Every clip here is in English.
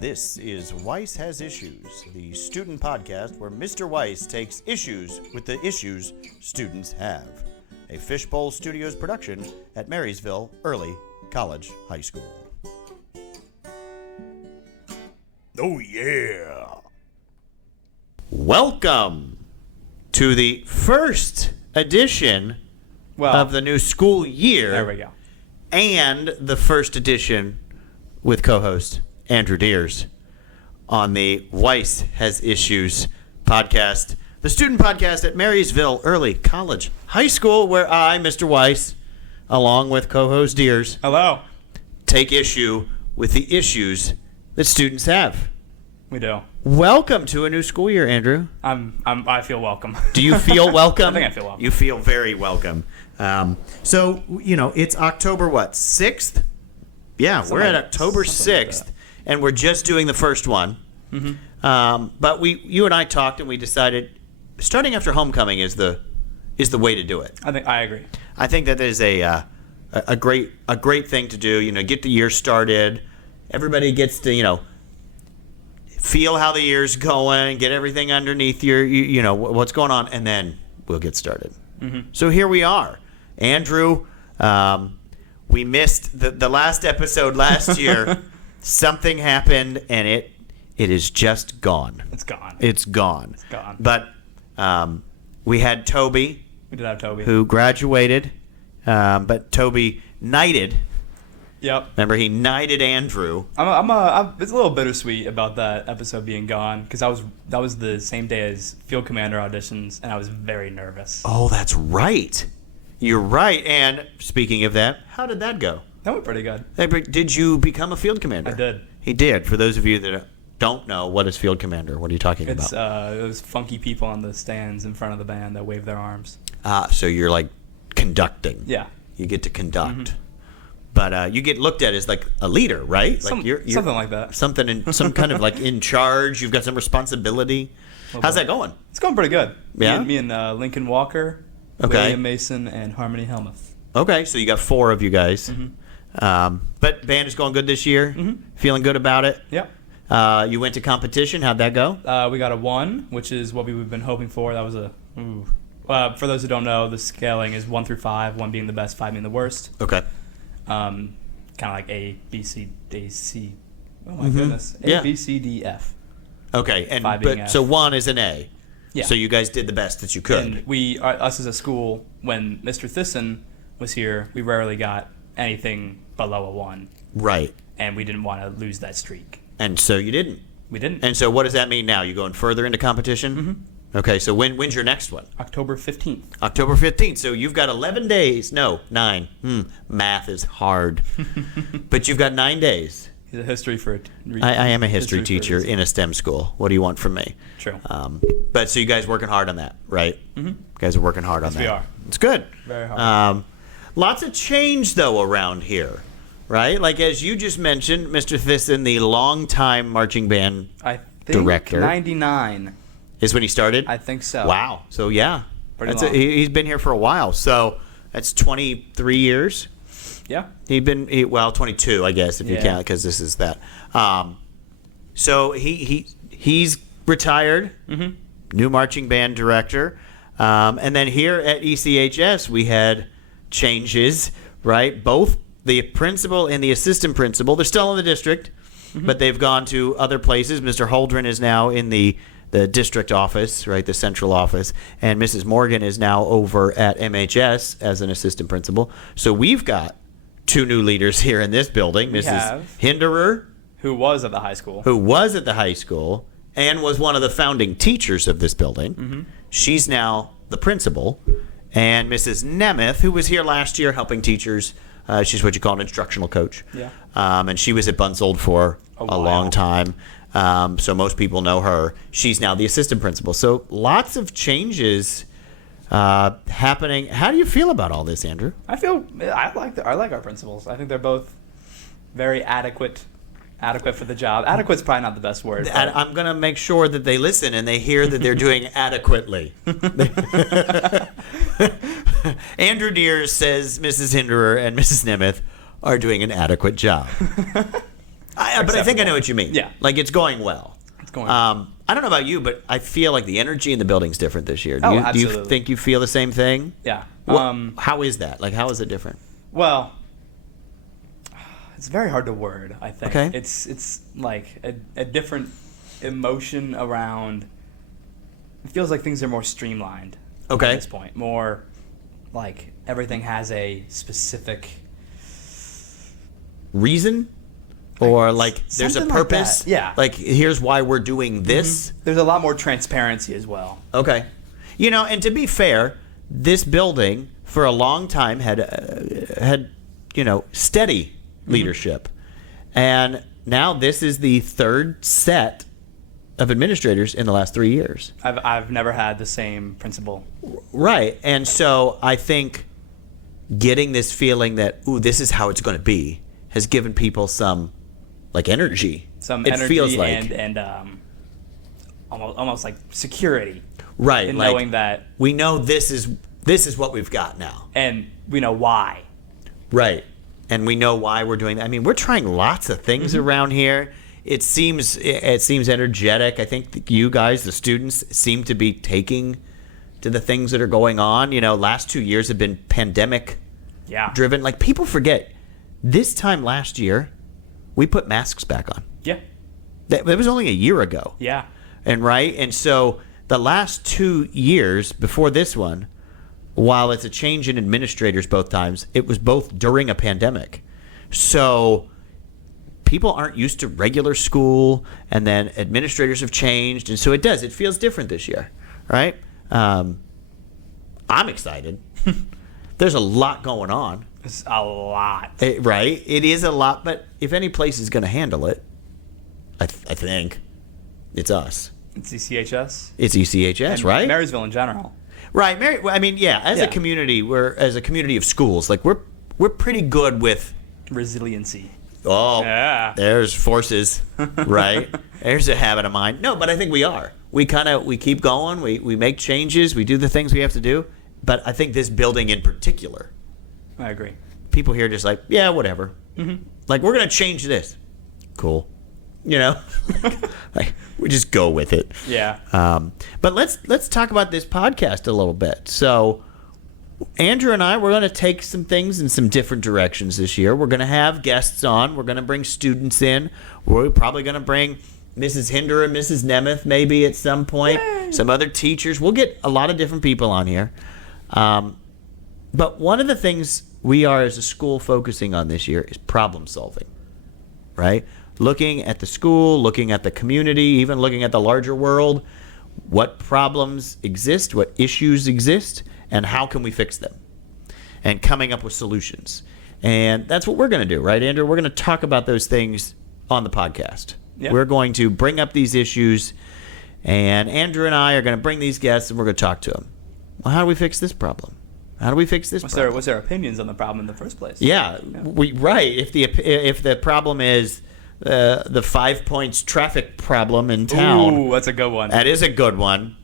This is Weiss Has Issues, the student podcast where Mr. Weiss takes issues with the issues students have. A Fishbowl Studios production at Marysville Early College High School. Oh, yeah. Welcome to the first edition of the new school year. There we go. And the first edition with co-host Andrew Diers on the Weiss Has Issues podcast, the student podcast at Marysville Early College High School, where I, Mr. Weiss, along with co-host Diers, Hello. take issue with the issues that students have. We do. Welcome to a new school year, Andrew. I feel welcome. Do you feel welcome? I think I feel welcome. You feel very welcome. So, it's October, 6th? Yeah, we're at October 6th, and we're just doing the first one. Mm-hmm. But you and I talked, and we decided starting after homecoming is the way to do it. I agree. I think that is a great thing to do. Get the year started. Everybody gets to feel how the year's going, get everything underneath your what's going on, and then we'll get started. Mm-hmm. So here we are, Andrew. We missed the last episode last year. Something happened, and it is just gone. It's gone. It's gone. It's gone. But we had Toby. We did have Toby. Who graduated, but Toby knighted. Yep. Remember, he knighted Andrew. It's a little bittersweet about that episode being gone because that was the same day as field commander auditions, and I was very nervous. Oh, that's right. You're right. And speaking of that, how did that go? That went pretty good. Did you become a field commander? I did. He did. For those of you that don't know, what is field commander? What are you talking about? It's those funky people on the stands in front of the band that wave their arms. So you're like conducting. Yeah. You get to conduct. Mm-hmm. But you get looked at as like a leader, right? Something like that. Some kind of like in charge. You've got some responsibility. How's that going? It's going pretty good. Yeah. Me and Lincoln Walker, okay. William Mason, and Harmony Helmuth. Okay, so you got 4 of you guys. Mm-hmm. But band is going good this year. Mm-hmm. Feeling good about it. Yep. You went to competition. How'd that go? We got a 1, which is what we've been hoping for. That was for those who don't know, the scaling is 1 through 5, 1 being the best, 5 being the worst. Okay. Kind of like A, B, C, D, C. Oh my goodness. A, B, C, D, F. Okay, F. So 1 is an A. Yeah. So you guys did the best that you could. And us as a school, when Mr. Thyssen was here, we rarely got anything below a 1. Right. And we didn't want to lose that streak. And so you didn't. We didn't. And so what does that mean now? You going further into competition? Mm-hmm. Okay, so when's your next one? October 15th. October 15th. So you've got 11 days. No, 9. Math is hard. But you've got 9 days. He's a history for I am a history teacher in a STEM school. What do you want from me? True. But so you guys working hard on that, right? Mm-hmm. You guys are working hard on that. We are. It's good. Very hard. Lots of change, though, around here, right? Like, as you just mentioned, Mr. Thyssen, the longtime marching band director. 99 is when he started? I think so. Wow. So, yeah. Pretty long. He's been here for a while. So, that's 23 years. Yeah. 22, I guess, if you count, because this is that. So, he's retired, new marching band director. And then here at ECHS, we had changes, right? Both the principal and the assistant principal, they're still in the district, but they've gone to other places. Mr. Holdren is now in the district office, right, the central office, and Mrs. Morgan is now over at MHS as an assistant principal. So we've got 2 new leaders here in this building. Mrs. Hinderer, who was at the high school. And was one of the founding teachers of this building. Mm-hmm. She's now the principal. And Mrs. Nemeth, who was here last year helping teachers, she's what you call an instructional coach. Yeah. And she was at Bunsold for a long time. So most people know her. She's now the assistant principal. So lots of changes happening. How do you feel about all this, Andrew? I like our principals. I think they're both very adequate Adequate for the job. Adequate's probably not the best word. And I'm going to make sure that they listen and they hear that they're doing adequately. Andrew Diers says Mrs. Hinderer and Mrs. Nemeth are doing an adequate job. But I think I know what you mean. Yeah. Like, it's going well. It's going well. I don't know about you, but I feel like the energy in the building's different this year. Do Absolutely. you think you feel the same thing? Yeah. How is that? Like, how is it different? Well, it's very hard to word, I think. Okay. It's like a different emotion around. It feels like things are more streamlined. Okay. At this point, more like everything has a specific reason, or like there's a something like purpose. that. Yeah. Like, here's why we're doing this. There's a lot more transparency as well. Okay. And to be fair, this building for a long time had steady leadership. And now this is the third set of administrators in the last 3 years. I've never had the same principal. Right. And so I think getting this feeling that, this is how it's going to be, has given people some energy. It feels like and almost like security. Right. In like, knowing that we know this is what we've got now. And we know why. Right. And we know why we're doing that. I mean, we're trying lots of things around here. It seems energetic. I think you guys, the students, seem to be taking to the things that are going on. Last 2 years have been pandemic driven. Like, people forget, this time last year, we put masks back on. Yeah. That was only a year ago. Yeah. And so the last 2 years before this one, while it's a change in administrators both times, it was both during a pandemic. So people aren't used to regular school, and then administrators have changed. And so it feels different this year, right? I'm excited. There's a lot going on. It's a lot. Right? It is a lot, but if any place is going to handle it, I think it's us. It's ECHS. It's ECHS, and right? Marysville in general. Right, as a community, as a community of schools, like we're pretty good with resiliency. Oh, yeah. There's forces, right? There's a habit of mind. No, but I think we are. We keep going. We make changes. We do the things we have to do. But I think this building in particular, I agree. People here just like, yeah, whatever. Mm-hmm. Like, we're gonna change this. Cool. Like, we just go with it. Yeah. But let's talk about this podcast a little bit. So, Andrew and I, we're going to take some things in some different directions this year. We're going to have guests on. We're going to bring students in. We're probably going to bring Mrs. Hinder and Mrs. Nemeth maybe at some point. Yay. Some other teachers. We'll get a lot of different people on here. But one of the things we are as a school focusing on this year is problem solving, right? Looking at the school, looking at the community, even looking at the larger world. What problems exist, what issues exist, and how can we fix them? And coming up with solutions. And that's what we're going to do, right, Andrew? We're going to talk about those things on the podcast. Yeah. We're going to bring up these issues, and Andrew and I are going to bring these guests, and we're going to talk to them. Well, how do we fix this problem? How do we fix this problem? What's their opinions on the problem in the first place? Yeah. Right. If the problem is the 5 Points traffic problem in town. Ooh, that's a good one. That is a good one.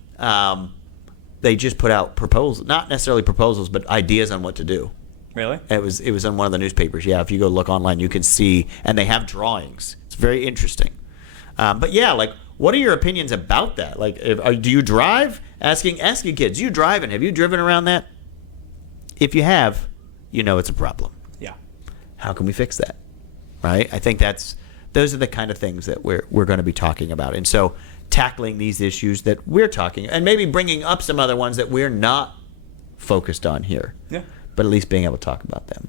They just put out proposals, not necessarily proposals, but ideas on what to do. Really? It was on one of the newspapers. Yeah, if you go look online, you can see, and they have drawings. It's very interesting. But yeah, like, what are your opinions about that? Like, do you drive? Asking kids, do you drive, and have you driven around that? If you have, it's a problem. Yeah. How can we fix that? Right? I think those are the kind of things that we're going to be talking about. And so tackling these issues that we're talking, and maybe bringing up some other ones that we're not focused on here. Yeah. But at least being able to talk about them.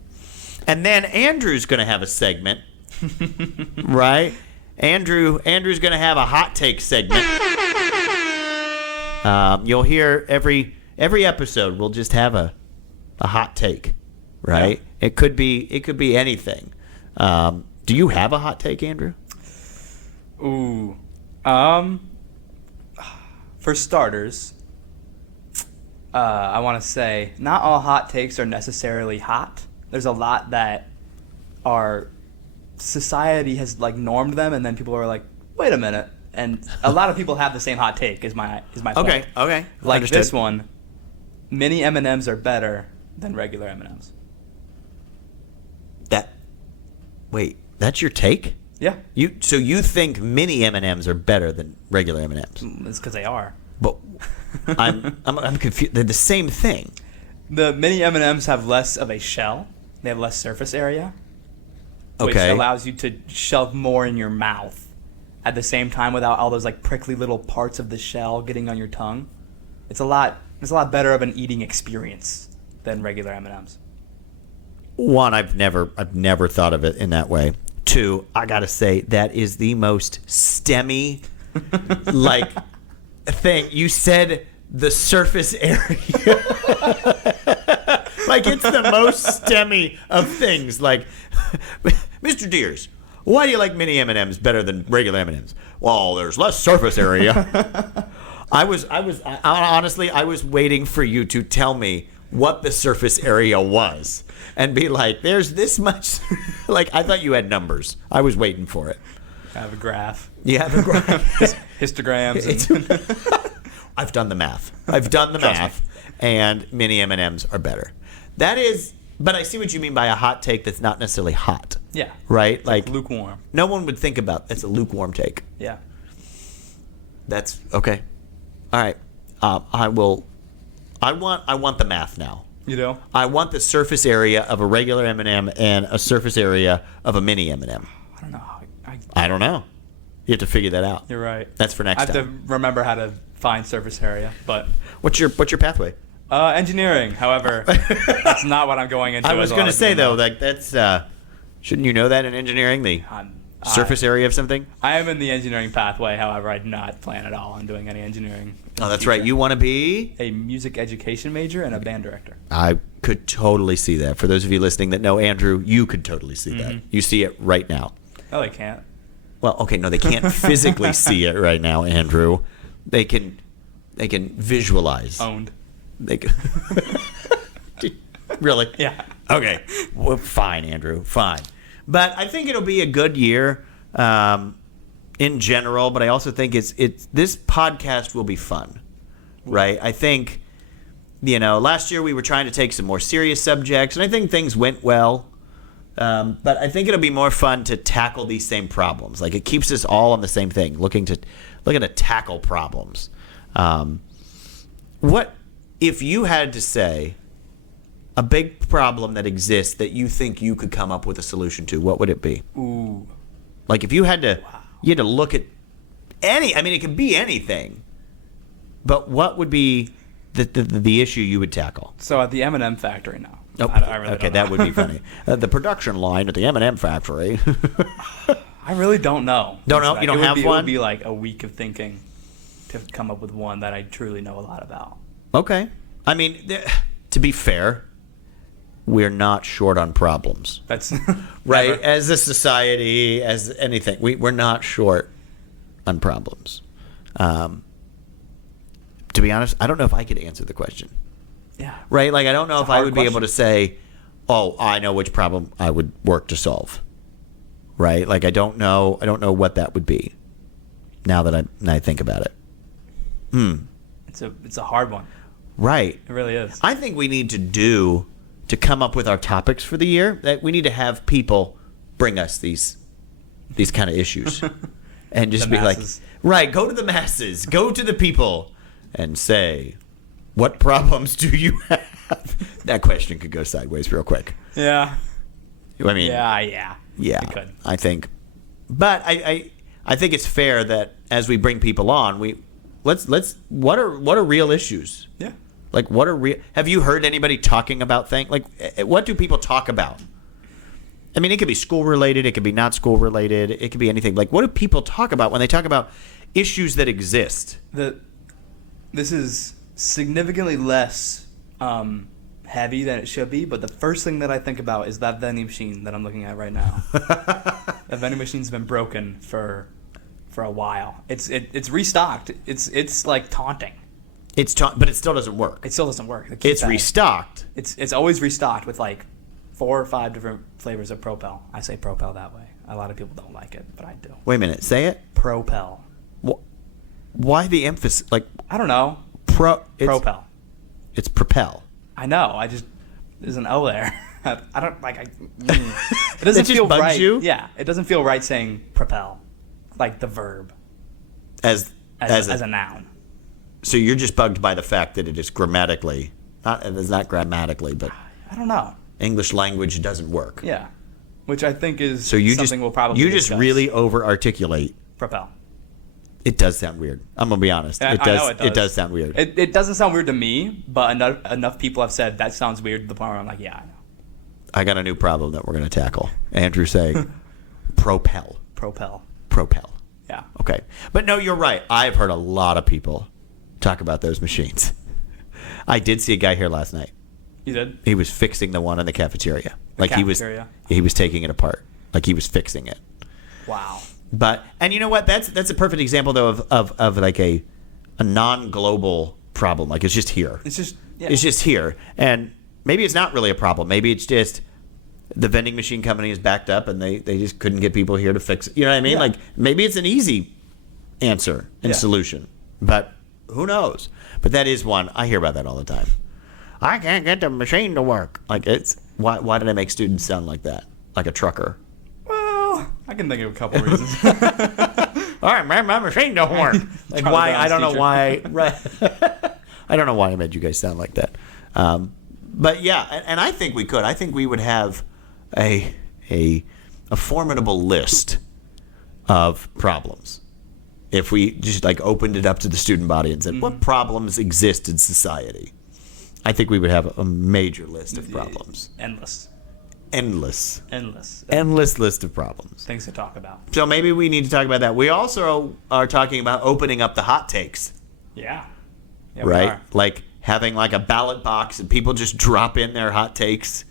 And then Andrew's going to have a segment, right? Andrew's going to have a hot take segment. You'll hear every episode. We'll just have a hot take, right? Yeah. It could be anything. Do you have a hot take, Andrew? Ooh, for starters, I want to say not all hot takes are necessarily hot. There's a lot that are society has like normed them, and then people are like, wait a minute. And a lot of people have the same hot take. Is my point. Okay. Like Understood. this one, mini M&Ms are better than regular M&Ms. Wait, that's your take? Yeah. So you think mini M&Ms are better than regular M&Ms? It's because they are. But I'm confused. They're the same thing. The mini M&Ms have less of a shell. They have less surface area, which Okay. allows you to shove more in your mouth at the same time without all those like prickly little parts of the shell getting on your tongue. It's a lot better of an eating experience than regular M&Ms. One, I've never thought of it in that way. Two, I gotta say that is the most STEMmy like thing. You said the surface area. Like it's the most STEMmy of things. Like, Mr. Diers, why do you like mini M&Ms better than regular M&Ms? Well, there's less surface area. Honestly, I was waiting for you to tell me what the surface area was and be like, there's this much. Like, I thought you had numbers. I was waiting for it. I have a graph. You have a graph. Histograms. And I've done the math. And mini M&Ms are better. That is, but I see what you mean by a hot take that's not necessarily hot. Yeah. Right? It's like lukewarm. No one would think about that's a lukewarm take. Yeah. That's okay. All right. I want the math now. You know? I want the surface area of a regular M&M and a surface area of a mini M&M. I don't know. I don't know. You have to figure that out. You're right. That's for next time. I have time. to remember how to find surface area, but What's your pathway? Engineering. However, that's not what I'm going into. I was going to say though, like that's shouldn't you know that in engineering, the surface area of something? I am in the engineering pathway. However, I do not plan at all on doing any engineering. Oh, that's right. You want to be a music education major and a band director. I could totally see that. For those of you listening that know Andrew, you could totally see that. You see it right now. No, they can't. Well, okay, no, they can't physically see it right now, Andrew. They can visualize. Owned. They can. Really? Yeah. Okay. Well, fine, Andrew. Fine. But I think it'll be a good year in general. But I also think it's this podcast will be fun, right? I think last year we were trying to take some more serious subjects, and I think things went well. But I think it'll be more fun to tackle these same problems. Like it keeps us all on the same thing, looking to tackle problems. What if you had to say a big problem that exists that you think you could come up with a solution to? What would it be? Ooh. Like if you had to look at any. I mean, it could be anything. But what would be the issue you would tackle? So at the M&M factory now. Oh, I really okay, don't know. that would be funny. The production line at the M&M factory. I really don't know. Don't know? You don't have It one? would be like a week of thinking to come up with one that I truly know a lot about. Okay. I mean, to be fair, we're not short on problems. That's right. never. As a society, as anything, we're not short on problems. To be honest, I don't know if I could answer the question. Yeah. Right? Like, I don't know if I would be able question. to say, oh, I know which problem I would work to solve. Right? Like, I don't know what that would be now that I think about it. It's a hard one. Right. It really is. I think we need to come up with our topics for the year. That we need to have people bring us these kind of issues, and just be masses. like, right, go to the masses, go to the people, and say, what problems do you have? That question could go sideways real quick. Yeah. I mean, Yeah. it could. I think, but I think it's fair that as we bring people on, let's what are real issues? Yeah. Like, have you heard anybody talking about things? Like, what do people talk about? I mean, it could be school related. It could be not school related. It could be anything. Like, what do people talk about when they talk about issues that exist? This is significantly less heavy than it should be, but the first thing that I think about is that vending machine that I'm looking at right now. That vending machine's been broken for a while. It's restocked. It's like taunting. But it still doesn't work. It still doesn't work. It's restocked. It's always restocked with like 4 or 5 different flavors of Propel. I say Propel that way. A lot of people don't like it, but I do. Wait a minute. Say it. Propel. Why the emphasis? Like, I don't know. Propel. It's propel. I know. There's an O there. I don't like. It doesn't It just feel bugs right. you? Yeah, it doesn't feel right saying propel, like the verb As a noun. So you're just bugged by the fact that it is grammatically it's not grammatically, but I don't know. English language doesn't work. Yeah, which I think is So you something we'll probably just discuss. really over articulate. Propel. It does sound weird. I'm gonna be honest. I know it does. It does sound weird. It doesn't sound weird to me, but enough people have said that sounds weird to the point where I'm like, yeah, I know. I got a new problem that we're gonna tackle. Andrew, say propel. Propel. Propel. Yeah. Okay. But no, you're right. I've heard a lot of people talk about those machines. I did see a guy here last night. You did? He was fixing the one in the cafeteria. Cafeteria? He was taking it apart. Like he was fixing it. Wow. And you know what? That's a perfect example though of like a non-global problem. Like it's just here. It's just It's just here. And maybe it's not really a problem. Maybe it's just the vending machine company is backed up and they just couldn't get people here to fix it. You know what I mean? Yeah. Like maybe it's an easy answer and solution. But who knows? But that is one. I hear about that all the time. I can't get the machine to work. Like it's why did I make students sound like that? Like a trucker. Well, I can think of a couple reasons. All right, man, my machine don't work. Like why? I don't know why. Right. I don't know why I made you guys sound like that. But yeah, and I think we could. I think we would have a formidable list of problems if we just like opened it up to the student body and said, what problems exist in society? I think we would have a major list of problems. Endless list of problems. things to talk about. So maybe we need to talk about that. We also are talking about opening up the hot takes. Yeah. Right? Like having like a ballot box and people just drop in their hot takes,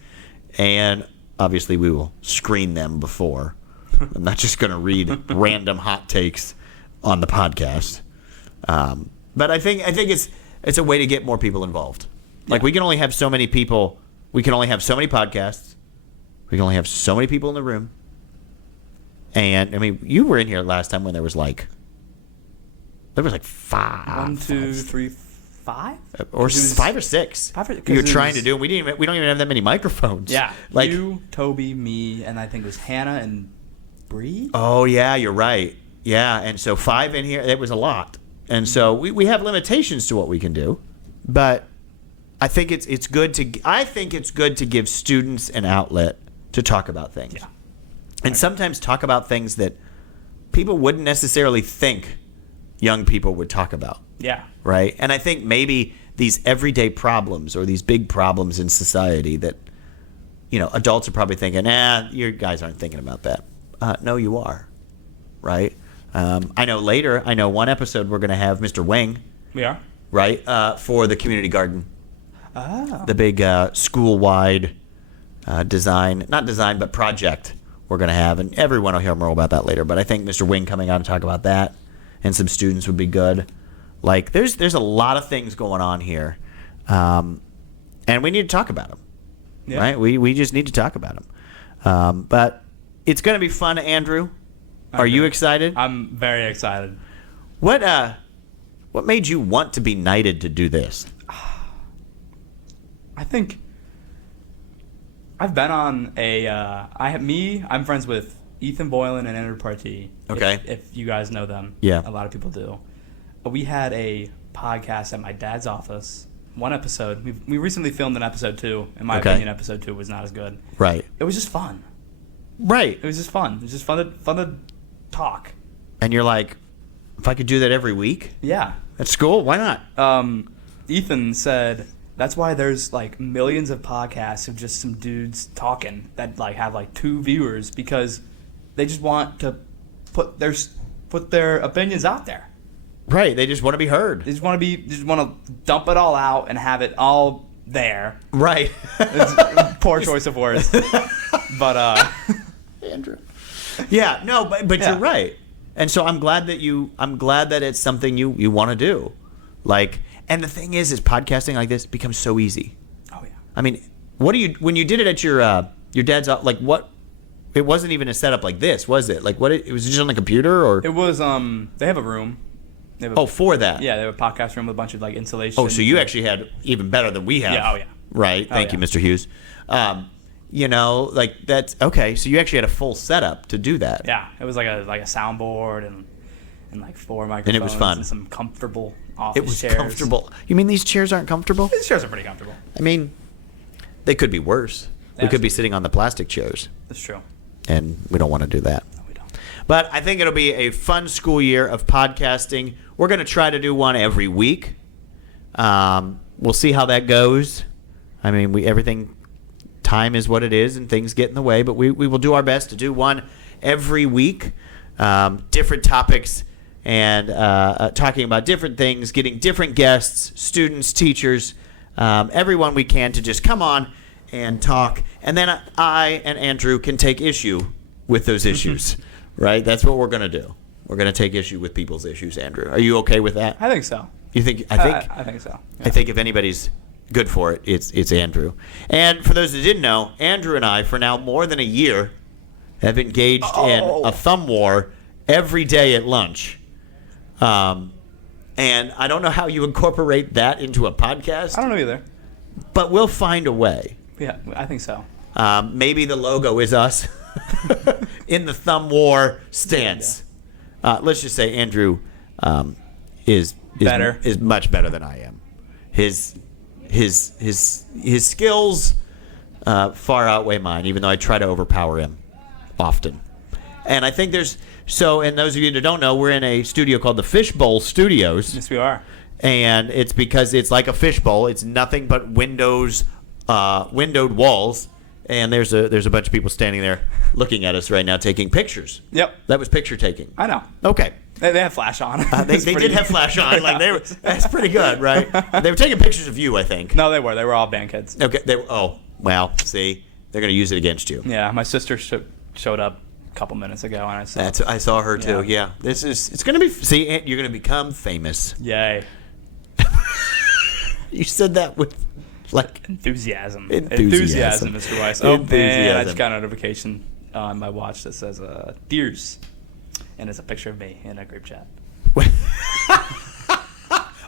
and obviously we will screen them before. I'm not just going to read random hot takes on the podcast. But I think it's a way to get more people involved. Like we can only have so many people. We can only have so many podcasts. We can only have so many people in the room. And I mean, you were in here last time when there was like five. 1, 2, 3, 5, or 5 or 6. You were trying to do. We don't even have that many microphones. Yeah, like you, Toby, me, and I think it was Hannah and Bree. Oh yeah, you're right. Yeah, and so 5 in here. It was a lot, and so we have limitations to what we can do, but I think it's good to give students an outlet to talk about things. Yeah. And sometimes talk about things that people wouldn't necessarily think young people would talk about. Yeah. Right? And I think maybe these everyday problems or these big problems in society that, adults are probably thinking, you guys aren't thinking about that. No, you are. Right? I know one episode we're going to have Mr. Wing. We are? Right? For the community garden. Oh. The big school-wide but project we're going to have, and everyone will hear more about that later. But I think Mr. Wing coming out and talk about that, and some students would be good. Like, there's a lot of things going on here, and we need to talk about them, right? We just need to talk about them. But it's going to be fun, Andrew. Are you excited? I'm very excited. What made you want to be knighted to do this? I think I've been on I'm friends with Ethan Boylan and Andrew Partee. Okay. If you guys know them. Yeah. A lot of people do. We had a podcast at my dad's office. One episode. We recently filmed an episode 2. In my opinion, episode 2 was not as good. Right. It was just fun. Right. It was just fun. It was just fun to talk. And you're like, if I could do that every week? Yeah. At school? Why not? Ethan said that's why there's like millions of podcasts of just some dudes talking that like have like 2 viewers, because they just want to put their opinions out there. Right, they just want to be heard. They just want to dump it all out and have it all there. Right. It's poor choice of words. But Andrew. Yeah, no, but Yeah. you're right. And so I'm glad that it's something you want to do. Like, and the thing is podcasting like this becomes so easy. Oh yeah. I mean, when you did it at your dad's, like, what It wasn't even a setup like this, was it? Like, what? It was just on the computer, or? It was. They have a room. They have a, for that. Yeah, they have a podcast room with a bunch of like insulation. Oh, so you actually had even better than we have. Yeah. Oh yeah. Right. Thank you, Mr. Hughes. Like that's okay. So you actually had a full setup to do that. Yeah, it was like a soundboard and like 4 microphones. And it was fun. And some comfortable office chairs. It was comfortable. You mean these chairs aren't comfortable? These chairs are pretty comfortable. I mean, they could be worse. We could be sitting on the plastic chairs. That's true. And we don't want to do that. No, we don't. But I think it'll be a fun school year of podcasting. We're going to try to do one every week. We'll see how that goes. I mean, time is what it is, and things get in the way. But we will do our best to do one every week. Different topics and talking about different things, getting different guests, students, teachers, everyone we can to just come on and talk. And then I and Andrew can take issue with those issues, right? That's what we're going to do. We're going to take issue with people's issues, Andrew. Are you okay with that? I think so. You think? I think so. Yeah. I think if anybody's good for it, it's Andrew. And for those that didn't know, Andrew and I, for now more than a year, have engaged in a thumb war every day at lunch. And I don't know how you incorporate that into a podcast. I don't know either. But we'll find a way. Yeah, I think so. Maybe the logo is us in the thumb war stance. Let's just say Andrew is much better than I am. His skills far outweigh mine, even though I try to overpower him often. And I think and those of you that don't know, we're in a studio called the Fishbowl Studios. Yes, we are. And it's because it's like a fishbowl. It's nothing but windowed walls. And there's a bunch of people standing there looking at us right now taking pictures. Yep. That was picture taking. I know. Okay. They have flash on. They did have flash on. Like that's pretty good, right? They were taking pictures of you, I think. No, they were. They were all band kids. Okay. See, they're going to use it against you. Yeah, my sister showed up a couple minutes ago, and I saw her too. Yeah. It's going to be. See, you're going to become famous. Yay. You said that with like enthusiasm, Mr. Weiss. Oh man, I just got a notification on my watch that says Diers, and it's a picture of me in a group chat.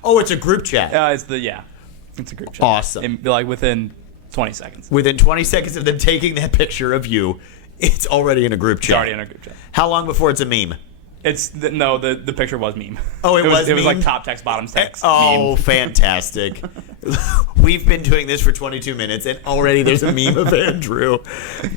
Oh, it's a group chat. It's a group chat. Awesome. Like within 20 seconds. Within 20 seconds of them taking that picture of you, it's already in a group chat. It's already in a group chat. How long before it's a meme? The picture was meme. Oh, it was meme? It was like top text, bottom text. Oh, meme. Fantastic. We've been doing this for 22 minutes, and already there's a meme of Andrew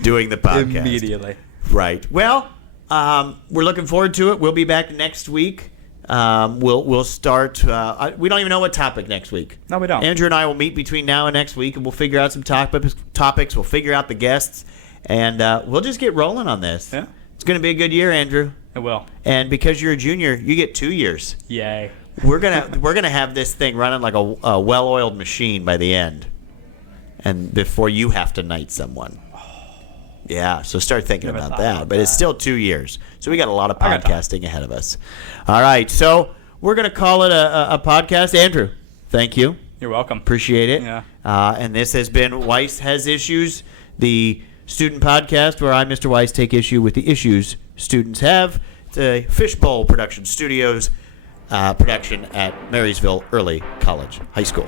doing the podcast. Immediately. Right. Well, we're looking forward to it. We'll be back next week. We'll start. We don't even know what topic next week. No, we don't. Andrew and I will meet between now and next week, and we'll figure out some topics. We'll figure out the guests, and we'll just get rolling on this. Yeah. It's going to be a good year, Andrew. It will. And because you're a junior, you get 2 years. Yay. We're gonna have this thing running like a well-oiled machine by the end, and before you have to knight someone. Yeah, so start thinking about that. But it's still 2 years, so we got a lot of podcasting ahead of us. All right, so we're gonna call it a podcast. Andrew, thank you. You're welcome. Appreciate it. Yeah. And this has been Weiss Has Issues, the student podcast where I, Mr. Weiss, take issue with the issues students have. It's a Fishbowl Production Studios production at Marysville Early College High School.